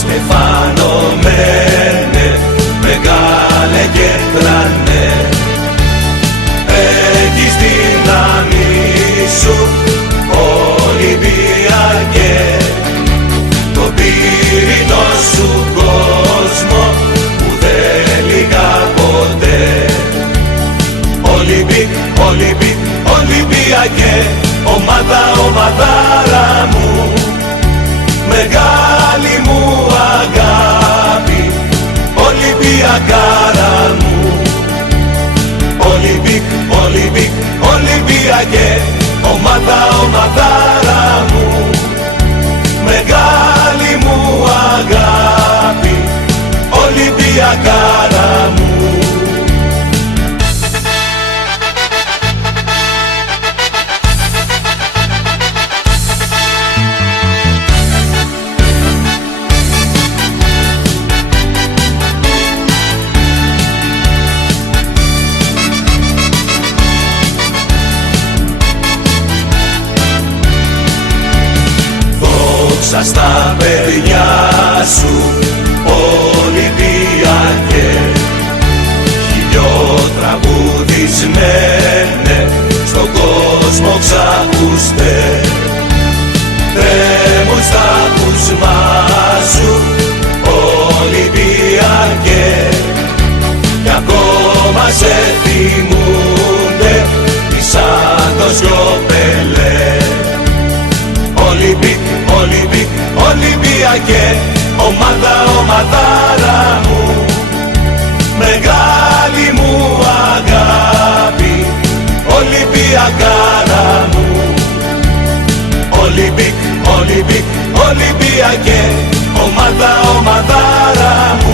Στεφάνωμένε, μεγάλε και τρανέ, έχεις δύναμη σου Ολυμπιακέ, τον πύρινο σου κόσμο που δεν λυγά ποτέ. Ολυμπιακέ, ομάδα, ομαδάρα μου, μεγάλη μου αγάπη, Ολυμπιακάρα μου. Ολυμπιακέ, ομάδα, ομαδάρα μου, μεγάλη μου αγάπη, Ολυμπιακάρα μου. Δόξα στα παιδιά σου Ολυμπιακέ, χιλιοτραγουδισμένε στον κόσμο ξακούστε. Τρέμουν στα κουσμά σου Ολυμπιακέ, κι ακόμα σε θυμούνται οι Σάντος κι ο Πελέ. Ολυμπιακέ, ομάδα, ομαδάρα μου, μεγάλη μου αγάπη, Ολυμπιακάρα μου. Ολυμπιακέ, ομάδα, ομαδάρα μου,